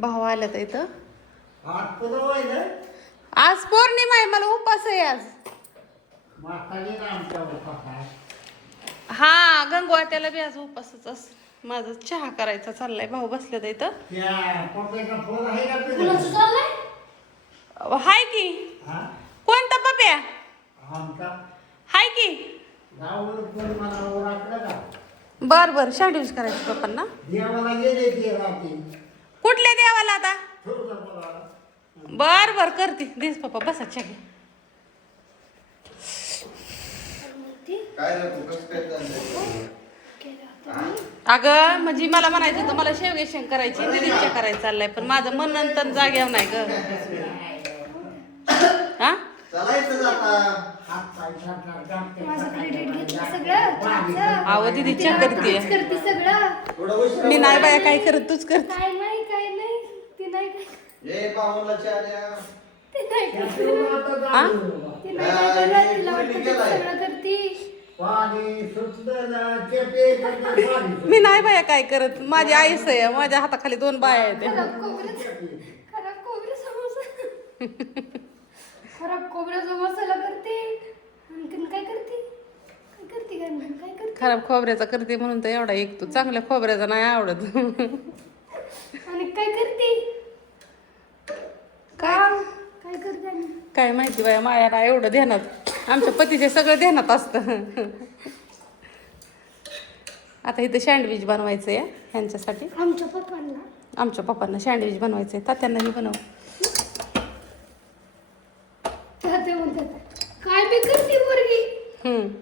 भाऊ आलं तर इथं. आज पौर्णिमा आहे, मला उपास आहे आज. हा गंगवात्याला बी आज उपासच असं. माझा चहा करायचा चाललाय. भाऊ बसले तर इथं. हाय की कोणता पप्या हाय की. बर बर सँडविच करायचं पप्पांना. कुठल्या देवाला आता. बर बर करते. दिस पप्पा बसा चहा. अगं म्हणजे मला म्हणायचं होतं मला शेवगे करायची दिदीच्या करायचं चाललंय, पण माझं मन नंतर जाग्यावर नाही ग. हा अहो दीदी चहा करते. मी नाही बाया काय करत, तूच कर. मी नाही बाया काय करत. माझी आईस आहे, माझ्या हाताखाली 2 बाया आहेत. खराब खोबऱ्याचा मसाला करते. आणखीन काय करते? काय करते काय करते? खराब खोबऱ्याचा करते म्हणून तर एवढा एक तू. चांगल्या खोबऱ्याचा नाही आवडत. आणि काय करते? काय करते? काय माहिती बाया, माया ना एवढं ध्यानात. आमच्या पतीचे सगळं ध्यानात असतं. आता इथं सँडविच बनवायचं आहे ह्यांच्यासाठी. आमच्या पप्पांना सँडविच बनवायचं आहे. तात्यांनाही बनव. काय बी करते पोरगी.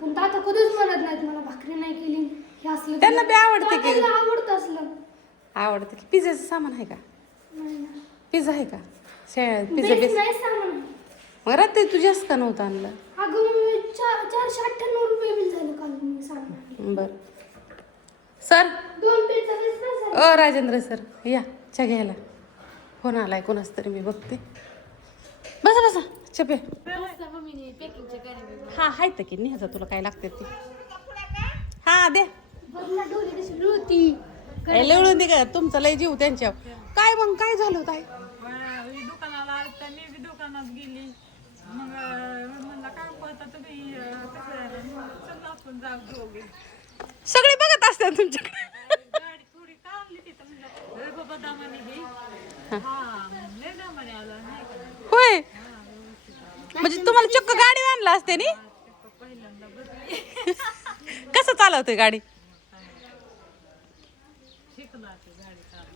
पण ताता कधीच म्हणत नाहीत मला भाकरी नाही केली. हे असलं त्यांना बी आवडते की. आवडतं असलं. आवडतं की. पिझ्झाचं सामान आहे का? पिझ्झा आहे का? पिझ्झा बेस बेस नाही सामान. मग रात्री तू जास्त का नव्हतं आणलं? अगं मग 498 रुपये बिल झालं काल मी सामान. बर सर. 2 पिझ्झा बेस नाही झालं. राजेंद्र सर या चहा घ्यायला. फोन आलाय कोणाच तरी, मी बघते. बसा बसा चपे. हा हाय तर की न्यायचा तुला काय लागते ते. हा दे लिवळून दे का. तुमचा लय जीव त्यांच्यावर. काय मग काय झालं होतं? दुकानाला आलता, मी बी दुकानात गेली. मग म्हणलं काय बोलता तुम्ही चला आपण जाऊ दोघे. सगळे बघत असतात तुमच्याकडे. गाडी थोडी काढली तिथं म्हणलं बाबा दामाने घे. हा लय दामाने आला नाही का. होय म्हणजे तुम्हाला चक्क गाडी आणला असते नी. पहिल्यांदा बसली कसं चालवतोय गाडी? शिकला ते गाडी चालू.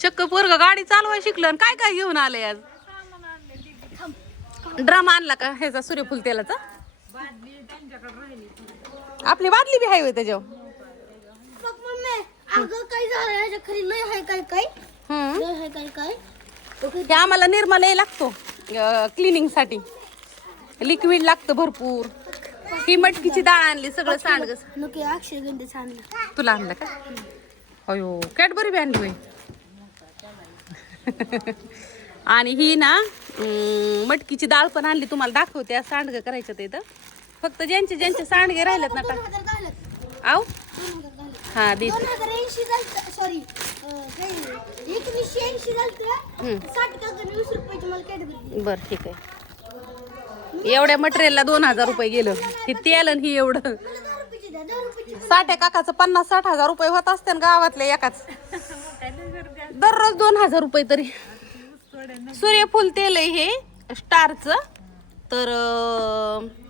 चक्क पोरग गाडी चालवाय शिकलं. आणि काय काय घेऊन आलंय आज? सामान आणले. ड्रम आणला का ह्याचा सूर्यफूल तेलाचा? बादली त्यांच्याकडे राहिली. आपली बादली बी हाय त्याच्यावर. अगं काय झालं याच्या खरी नाही आहे काय नाही आहे काय हे आम्हाला निर्मला लागतो क्लिनिंग साठी. लिक्विड लागतं भरपूर. ही मटकीची डाळ आणली. सगळं सांडग. नको अक्षय गंधेच आणलं. तुला आणलं का? अयो कॅडबरी बी आणली बाई. आणि ही ना मटकीची डाळ पण आणली. तुम्हाला दाखवते. सांडगं करायचं ते इथं. फक्त ज्यांचे ज्यांचे सांडगे राहिलेत ना आव हा दे. 2080 झालं. सॉरी 1980 झालं. 60 का 20 रुपयाची मला कॅडबरी. बर ठीक आहे. एवढ्या मटेरियलला 2000 रुपये गेलं. हे तेल आणि ही एवढं. 10 रुपयाची द्या. 10 रुपयाची. साठ्या काकाचं 50-60 हजार रुपये होत असते ना गावातले एकाच. दररोज 2000 रुपये तरी. सूर्यफूल तेल आहे हे स्टारचं. तर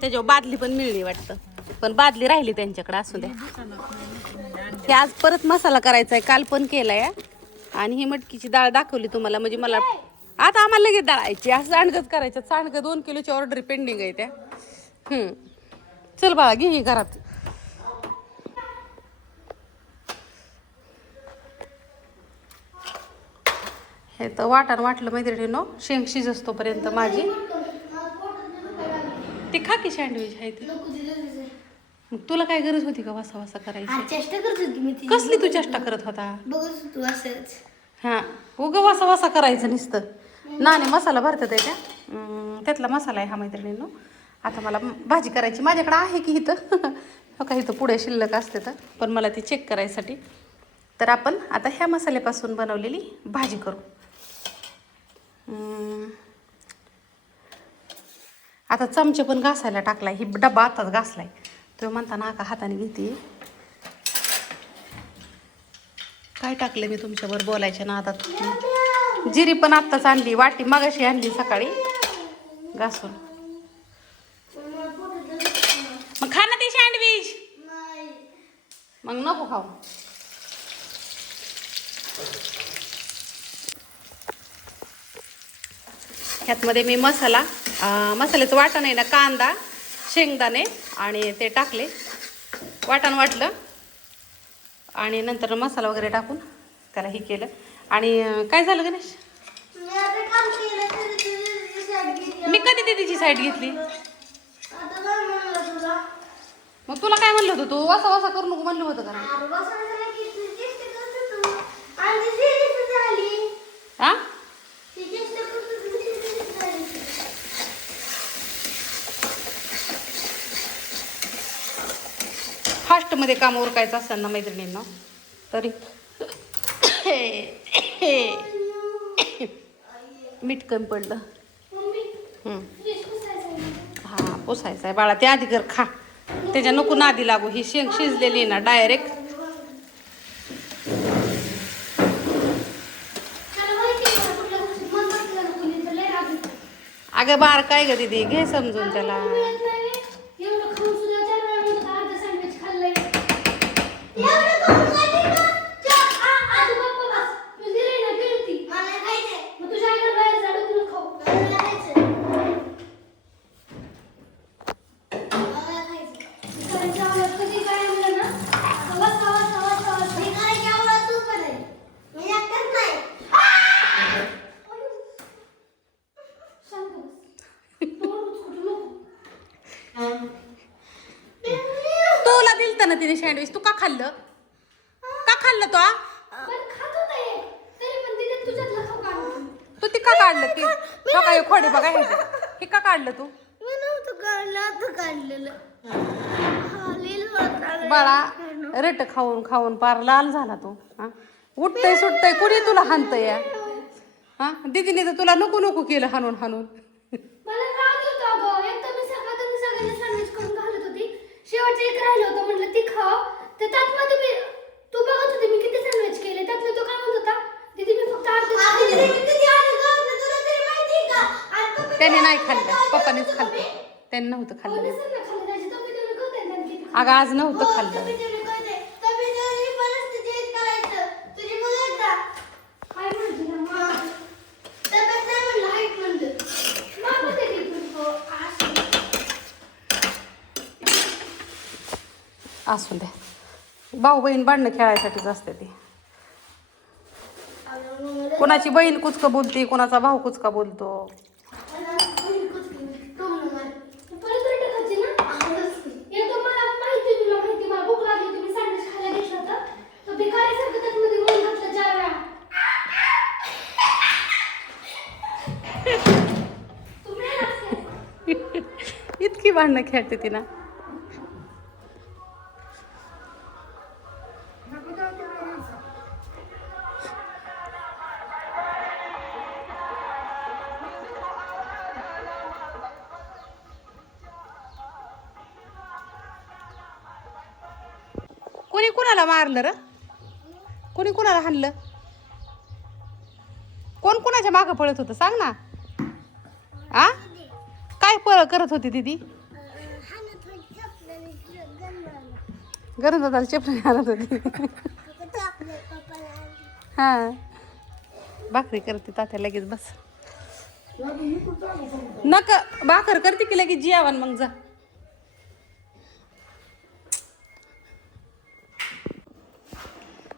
त्याच्यावर बादली पण मिळली वाटतं. पण बादली राहिली त्यांच्याकडे. असू द्या. हे आज परत मसाला करायचा आहे. काल पण केलाय. आणि ही मटकीची डाळ दाखवली तुम्हाला. म्हणजे मला आता आम्हाला लगेच दळायची. असं सांडगच करायचं. सांडगं 2 किलोची ऑर्डर पेंडिंग आहे त्या. चल बाळा घे ही घरात. हे तर वाटण वाटलं मैत्रिणीनो. शेंग शिजस तोपर्यंत माझी. ती खा की सँडविच आहे ती. मग तुला काय गरज होती का वासा वासा करायची? चेष्टा करत होती मी. कसली तू चेष्टा करत होता? बघत तू असंच. हा उगं वासा वासा करायचं नुसतं. नाणे मसाला भरतात आहे त्या. त्यातला मसाला आहे हा मैत्रिणींनो. आता मला भाजी करायची. माझ्याकडे आहे की इथं. हो का इथं पुढे शिल्लक असते तर. पण मला ती चेक करायसाठी तर आपण आता ह्या मसाल्यापासून बनवलेली भाजी करू. आता चमचे पण घासायला टाकलाय. ही डबा आताच घासलाय. तुम्ही म्हणता ना का हाताने घेते. काय टाकले मी तुमच्यावर बोलायच्या ना. आता जिरी पण आत्ताच आणली. वाटी मगाशी आणली सकाळी घासून. मग खा ना ती सँडविच. मग नको खाऊ. ह्यातमध्ये मी मसाल्याचं वाटण आहे ना, कांदा शेंगदाणे आणि ते टाकले. वाटण वाटलं आणि नंतर मसाला वगैरे टाकून त्याला हे केलं. आणि काय झालं गणेश? मी कधी दीदीची साईड घेतली? मग तुला काय म्हणलं होतं? तू वसा वसा करू नको म्हणलं होतं का? हा फास्टमध्ये काम उरकायचं असतं ना मैत्रिणींना. तरी मीठ कमी पडलं. हा पुसायचं आहे बाळा. ते आधी कर खा. त्याच्या नको नादी लागू. ही शेंग शिजलेली ना डायरेक्ट. अगं बार काय ग दीदी, घे समजून त्याला. तुला दिलत ना तिने सँडविच. तू का खाल्लं? का खाल्लं तो? तू ती का काढलं? ती काय खोडे बघा हे का काढलं तू? बाळा रट खाऊन खाऊन पार लाल झाला तू. हा उठतय सुटतय कुणी तुला हाणतय? हा दीदीने तर तुला नको नको केलं हाणून हाणून. शेवटचं एक राहिलं होतं, म्हटलं ती खाव. तर त्यातमध्ये तू बघत होती मी किती सँडविच केले. त्यातलं तो काय म्हणत होता, दीदी मी फक्त त्याने नाही खाल्लं. पप्पानेच खाल्लं. त्याने नव्हतं खाल्लं. अगं आज नव्हतं खाल्लं. असू द्या. भाऊ बहीण भांडणं खेळायसाठीच असते ती. कोणाची बहीण कुचकं बोलते, कोणाचा भाऊ कुचका बोलतो. इतकी भांडणं खेळते ती ना. कोणी कुणाला मारलं र? कोणी कुणाला हाणलं? कोण कुणाच्या मागं पळत होतं सांग ना. आ काय करत होती दीदी? गरज होता चपली आणत होती. हा भाकरी करते तात्या लगेच. बस नका भाकर करते की लगेच जेवण. मग जा.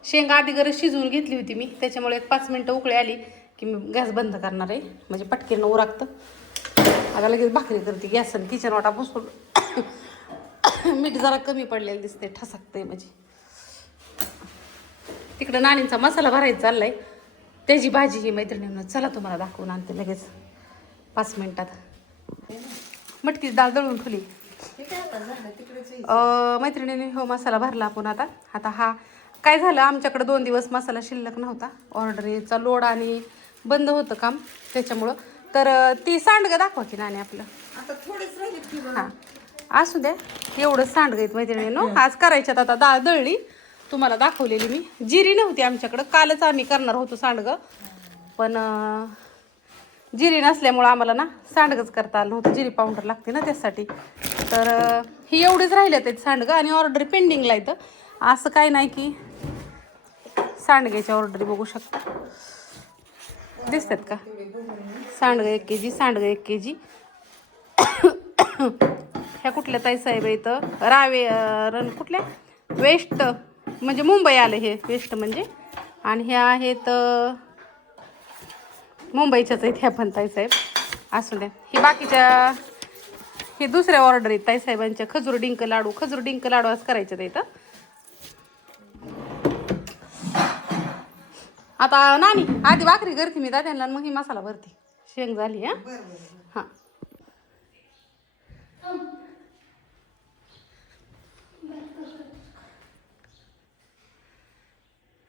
शेंगा आधी गरज शिजवून घेतली होती मी. त्याच्यामुळे एक 5 मिनटं उकळी आली की मी गॅस बंद करणार आहे. म्हणजे पटकेनं उरकतं. आता लगेच भाकरी करते. गॅस आणि किचन वाटा पुसून. मीठ जरा कमी पडलेलं दिसते. ठसकते म्हणजे. तिकडं नाणींचा मसाला भरायचा चाललाय. त्याची भाजी ही मैत्रिणींना चला तुम्हाला दाखवून आणते लगेच 5 मिनिटात. मटकीची डाळ दळून ठेवली मैत्रिणीने. हो मसाला भरला आपण. आता हा काय झालं, आमच्याकडे 2 दिवस मसाला शिल्लक नव्हता, ऑर्डरचा लोड आणि बंद होतं काम त्याच्यामुळं. तर ती सांडगं दाखवा की नाणे आपलं. आता थोडेच राहिले की बरं. हां असू द्या, एवढंच सांडगं आहेत मैत्रिणींनो. आज करायच्यात. आता डाळ दळली, तुम्हाला दाखवलेली मी. जिरी नव्हती आमच्याकडं, कालच आम्ही करणार होतो सांडगं, पण जिरी नसल्यामुळं आम्हाला ना सांडगंच करता आलं नव्हतं. जिरी पावडर लागते ना त्यासाठी. तर ही एवढीच राहिल्यात आहेत सांडगं आणि ऑर्डर पेंडिंगला येतं. असं काही नाही की सांडग्याच्या ऑर्डरी बघू शकता, दिसतात का? सांडगं 1 kg, सांडगं 1 kg. ह्या कुठल्या ताई साहेब इथं रावे कुठल्या वेस्ट, म्हणजे मुंबई आलं हे वेस्ट म्हणजे. आणि ह्या आहेत मुंबईच्याच आहेत ह्या पण ताई साहेब. असू द्या. ही बाकीच्या हे दुसऱ्या ऑर्डर आहेत ताईसाहेबांच्या. खजूर डिंक लाडू आज करायचे आहेत इथं. आता नानी आधी भाकरी करते मी दाद्यांना, मग ही मसाला भरते. शेंग झाली. हां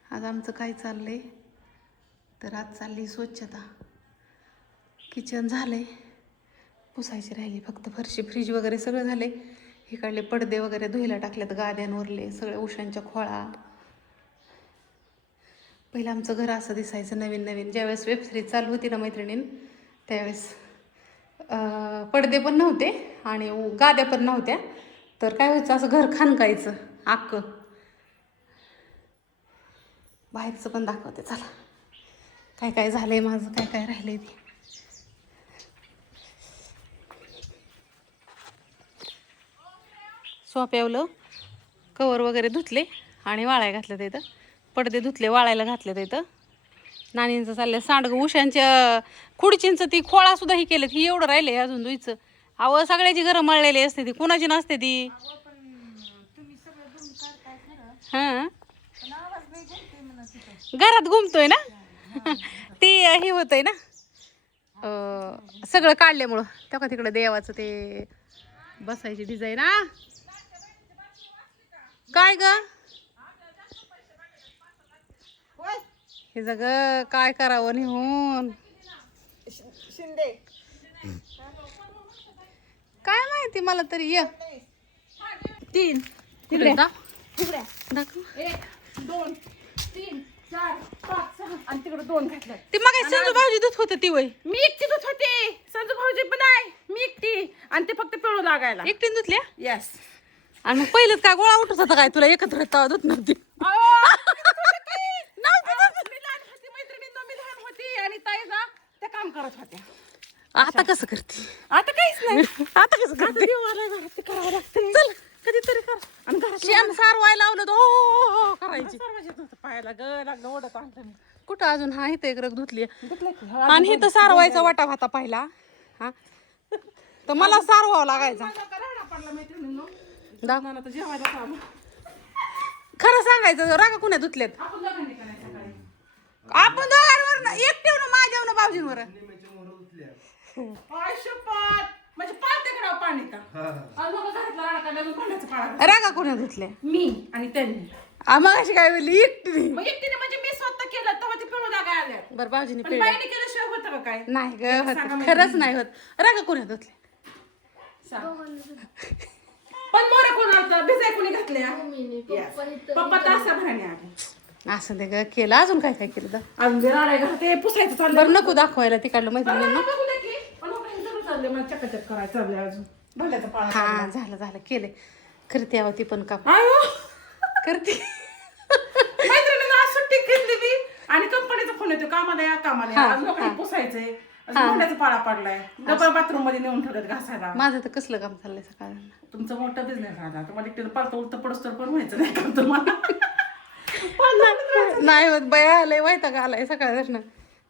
आज आमचं काय चाललंय तर आज चालली स्वच्छता. किचन झालंय, पुसायची राहिली फक्त फरशी. फ्रीज वगैरे सगळं झालंय. इकडले पडदे वगैरे धुयला टाकलेत, गाद्यांवरले सगळे उशांच्या खोळा. पहिलं आमचं घर असं दिसायचं नवीन नवीन. ज्यावेळेस वेबसिरीज चालू होती ना मैत्रिणीन, त्यावेळेस पडदे पण नव्हते आणि गाद्या पण नव्हत्या. तर काय व्हायचं, असं घर खानकायचं अख्खं. बाहेरचं पण दाखवते चला, काय काय झालंय माझं, काय काय राहिलंय ते. सोप्यावलं कवर वगैरे धुतले आणि वाळाय घातलं तिथं. पडदे धुतले, वाळायला घातले तिथं. नानींचं चाललंय सांडगं. उशांच्या खुर्चींचं ती खोळा सुद्धा ही केलं. ही एवढं राहिलंय अजून धुईचं. अहो सगळ्याची घरं मळलेली असते ती, कुणाची नसते ती. हां घरात घुमतोय ना ती हे होतंय ना सगळं काढल्यामुळं. तेव्हा तिकडं देवाचं ते बसायची डिझाईन. काय ग हे जग काय करावं निहून शिंदे काय माहिती मला तरी. ये 3 तिकडे दाखव. 1 2 3 4 5 6 आणि तिकडे 2 घातले. ती मग संजू भाऊजी दूध होतं ती वय. मी एकटी दूध होते, संजू भाऊजी पण आहे, मी एकटी. आणि ते फक्त पिळू लागायला एकटीन धुतल्या. यस. आणि मग पहिलंच काय गोळा उठत होता काय तुला एकत्र दूध नव्हती. मैत्रिणी होती आणि ताईला त्या काम करत होत्या. आता कसं करते, आता काहीच नाही. आता कसं करते. घरात करावं लागतं. चल कधीतरी कर. आणि घरात शेण सारवायला लावलं तर हो करायची. पायाला ग लागलं ओढत आणलं मी. कुठं अजून हा इथं एक रग धुतली. घेतलं की आणि हे तर सारवायचा वाटा होता पहिला. हा तर मला सारवावं लागायचा. राडा पडला मैत्रिणींनो. दाख. मला तर जेवायला काम. खरं सांगायचं रागा कुण्या धुतल्यात. आपण दोघांनी करायचं सकाळी. आपण दोघांवर एकटेव माझ्यावर भाऊजींवर. आय शपथ. म्हणजे पाळते करावं पाणी का. आणि मग घरातला राडा काढला मग पाण्याचं पाळा. रागा कुण्या धुतल्या. मी आणि त्यांनी. मग अशी काय बोलली एकटी. मग एकटीने म्हणजे मी स्वतः केलं तेव्हा ते पिळू लागाय आल्या. बरं भाऊजीने पण पिळलं बाईने केल्याशिवाय होतं का काय. नाही ग होत. खरंच नाही होत. रागा कुण्या धुतल्या. पण मोरे कोण आलता भिजाय कोणी घातल्या. पप्पा तर असा भराने आले. असं ते ग केलं. अजून काय काय केलं तर. अजून राडा घरात ते पुसायचं चाललं. बरं नको दाखवायला तिकडलं मैत्रिणींना. चकाचक करायचं चाललंय अजून. भल्याचं पाळा. हा झालं झालं केले. करते आहो ती पण काम आयो करते. मैत्रिणीनं आज सुट्टी घेतली मी आणि कंपनीचा फोन येतो कामाला या कामाला या. आज लोकांनी पुसायचंय. भांड्याचा पाळा पडलाय. डबल बाथरूम मध्ये नेऊन ठेवल्यात घासायला. माझं तर कसलं काम चाललंय सकाळ. तुमचा मोठा बिझनेस झाला. तुम्हाला एकटीला पाळतं उलट पडस तर पण व्हायचं नाही काम तुम्हाला. नाही होत बया लय वैताग आलाय सकाळ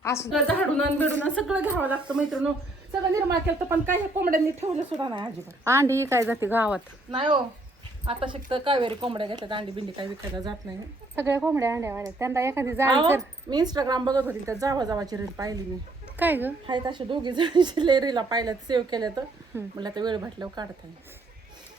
असं. झाडून आणि बिडून सगळं घ्यावं लागतं मैत्रिणी. सगळं निर्माण केलं तर पण काही कोंबड्यांनी ठेवलं सुद्धा नाही अजिबात. अंडी काय जाते गावात. नाही हो आता शिकतं कावेरी कोंबड्या घेतल्यात. अंडी बिंडी काही विकायला जात नाही. सगळ्या कोंबड्या अंड्या वाल्या त्यांना एखादी जाळ अहो, कर. मी इंस्टाग्राम बघत होती तर जावाची रील पाहिली मी. काय ग आहेत अशी दोघी जण रीला पाहिल्यात सेव्ह केल्या तर म्हणलं आता वेळ भेटल्यावर काढत आहे.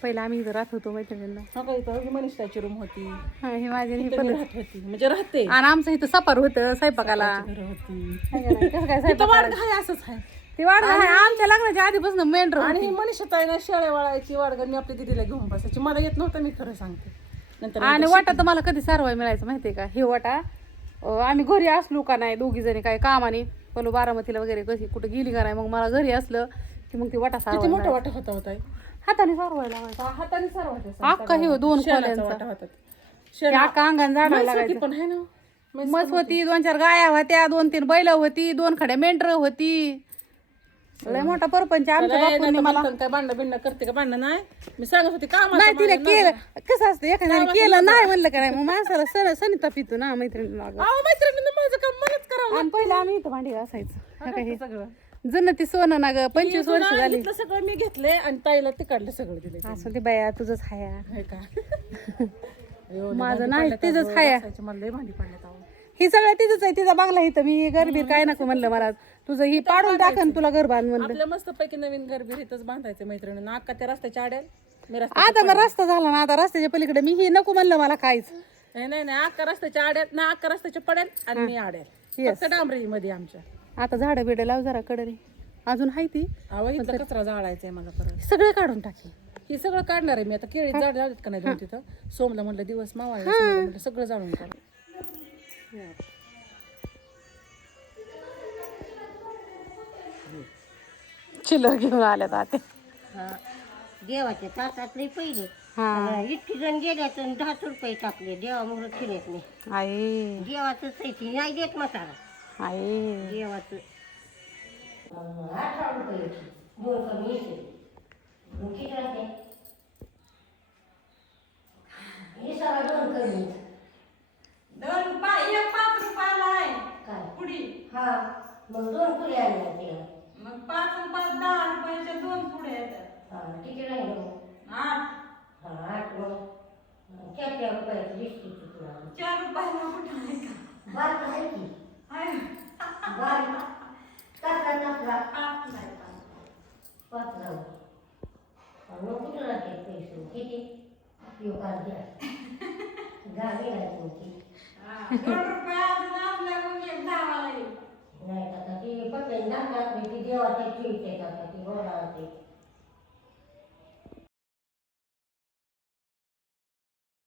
पहिला आम्ही इथं राहत होतो मैत्रिणींना. हा का इथं मनीषाची रूम होती, हा ही माझी आणि ही इथं मी राहत होती म्हणजे राहते. आणि आमचं इथं सपार होतं स्वयंपाकाला. घरं होती. कसं काय इथं स्वयंपाक वाडगा आहे असंच आहे. ती वाढ आहे आमच्या लग्नाच्या आधीपासून मेंढर. आणि मनीषा ताई ना शेळ्या वाळायची वाडगा मी आपल्या दिदीला घेऊन बसायची. मला येत नव्हतं, मी खरं सांगते. नंतर आणि वाटा तर मला कधी सारवाय मिळायचं माहितीये का. हे वाटा आम्ही घरी असलो का नाही दोघी जणी काय कामाने पण बारामतीला वगैरे कशी कुठे गेली का नाही, मग मला घरी असलं की मग ती वाटा किती सारवायला मोठा वाटा होता होता हाताने सारवायला लावायचा. हाताने सारवायचा. अख्खा हे 2 शेणाचा वाटा खोल्यांचा होता. ते अख्खा अंगण झाडायला म्हैस लागायचं. होती पण आहे ना, मस होती, 2-4 गाया होत्या, 2-3 बैल होती, 2 खड्या मेंढर होती. लय मोठा परपंच आमच्या बापूंनी मला. काय भांडण बिंड करते का? भांडण नाही, मी सांगत होते काम नाही तिला केलं कसं असतं एखाद्याने केलं नाही म्हणलं का नाही मग माणसाला सनिता पितो ना मैत्रिणीला. मैत्रिणीनं माझं काम मलाच करावं. आणि पहिलं आम्ही इथं भांडी घासायचं. हे सगळं जुनं ती सोनं ना ग 25 वर्ष झाली. इथलं सगळं मी घेतले आणि ताईला तिकडलं सगळं दिले. असं ते बाया तुझंच हाया. हे का माझं नाही तिचंच हाया. मला लय भांडी पडल्यात अहो. ही सगळं तिचंच आहे. तिचा बांगला इथं मी गरबीर काय नको म्हणलं मला तुझं ही पाडून टाकन तुला घर बांध म्हणलं. आपल्या मस्त पैकी नवीन घर बी इथंच बांधायचं मैत्रिणीनं. अक्का त्या रस्त्याच्या आड्याल मी आता मग रस्ता झाला ना, आता रस्त्याच्या पलीकडे मी ही नको म्हणलं मला काहीच. नाही अक्का रस्त्याच्या आड्यात ना, अक्का रस्त्याच्या पडेल आणि मी आड्याल. फक्त डांबरी मध्ये आमच्या. आता झाडं बिडं लाव जरा कडे अजून हाय ती. अहो इथं कचरा जाळायचा आहे मला परत. सगळे काढून टाकी. हे सगळं काढणार आहे मी आता. केळी झाड लावलेत का नाही दोन तिथं. सोमला म्हटलं दिवस मावाळले, म्हटलं सगळं जाळून काढ. चिल्लर घेऊन आल्यात आता. देवाच्या ताटातले पहिले हा इतकी जण गेल्या तर 10 रुपये टाकले देवामुळे ठेवत नाही. आई देवाचं साहित्य नाही देत मसाला आई देवाचं 18 रुपये 2 कमी येते. मग किती राहते? हे सगळा 2 कमी 5 रुपयाला आहे काय पुडी. हा मग 2 पुढे आणल्या तिला. मग 5 आणि 5 10 रुपयाच्या 2 पुढे येतात. हा किती राहिलं मग? 8 हा 8 मग 4 रुपयाची बिस्किट तुला 4 रुपयाला कुठं आहे का? बार आहे की आहे बार टाकला टाकला आपलाय का? 5 राहू. मग कुठं राहते पैसे किती योगात घ्या गावी राहते की 2 रुपये अजून आपल्या मग 1 10 वाला येईल. नाही आता ती पटेल ना ती देवाच्या ठेवते आता ती बोलावते